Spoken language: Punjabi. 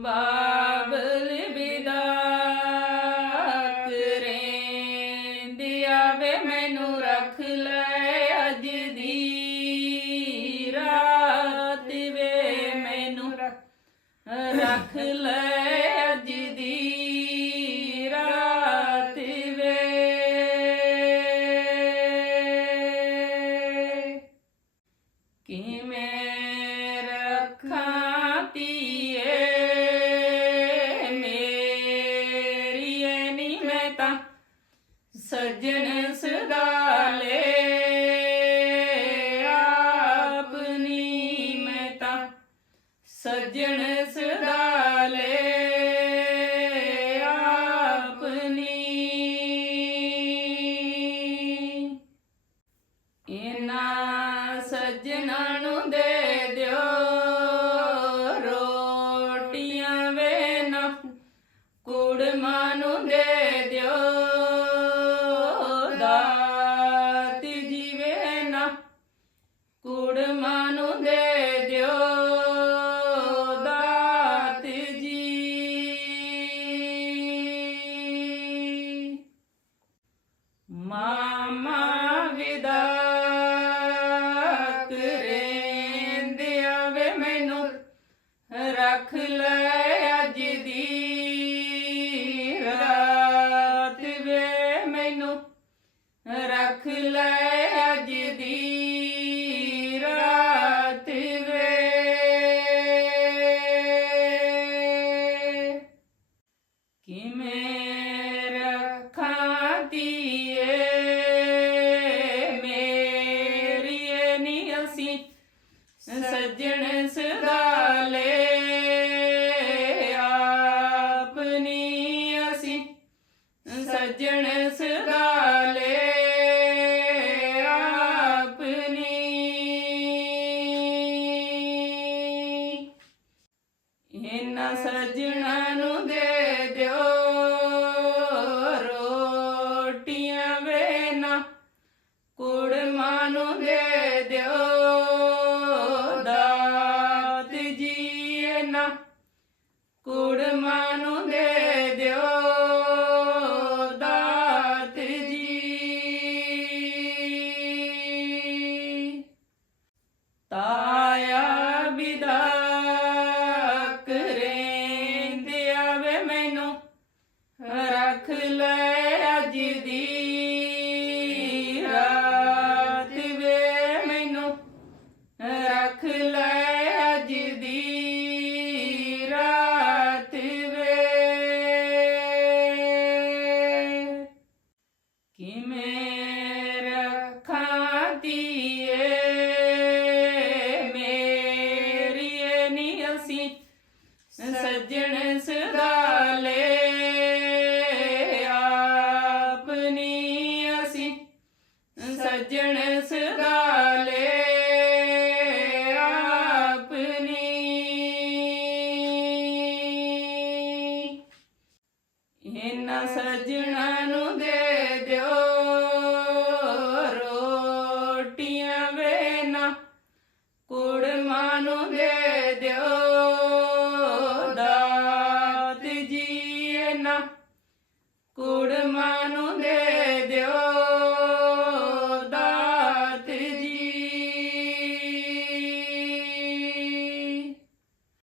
ਬਾਬਲ ਵਿਦਾ ਕਰੇਂਦੀ ਆਵੇ ਮੈਨੂੰ ਰੱਖ ਲੈ ਅੱਜ ਦੀ ਰਾਤ ਵੇ ਮੈਨੂੰ ਰੱਖ ਲੈ ਕੁੜਮਾਂ ਨੂੰ ਦੇ ਦਿਓ, ਦਾਤ ਜੀਵੇ ਨਾ। ਕੁੜਮਾਂ ਨੂੰ ਦੇ ਦਿਓ, ਦਾਤ ਜੀ। ਮਾਮਾ ਵਿਦਾ ਕਰੇਂਦੇ ਆਵੇ ਮੈਨੂੰ, ਰੱਖ ਲੈ ਰੱਖ ਲੈ ਅੱਜ ਦੀ ਰਾਤ ਵੇ। ਕਿਵੇਂ ਰੱਖਾਂ ਧੀਏ ਮੇਰੀਏ ਨੀ ਅਸੀਂ ਸੱਜਣ ਸਦਾਲੇ। ਆਪਨੀ ਅਸੀਂ ਸੱਜਣ ਇਹਨਾਂ ਸੱਜਣਾ ਨੂੰ ਦੇ ਦਿਓ। ਰੋਟੀਆਂ ਵੇ ਨਾ ਕੁੜਮਾਂ ਨੂੰ ਦੇ ਦਿਓ। ਦਾਤ ਜੀ ਨਾ ਕੁੜਮਾਂ ਨੂੰ ਦੇ ਦਿਓ। ਸੱਜਣ ਸਦਾਲੇ ਆਪਨੀ ਅਸੀਂ। ਸੱਜਣ ਸਦਾਲੇ ਆਪਨੀ ਇਹਨਾਂ ਸੱਜਣਾ ਨੂੰ ਦੇ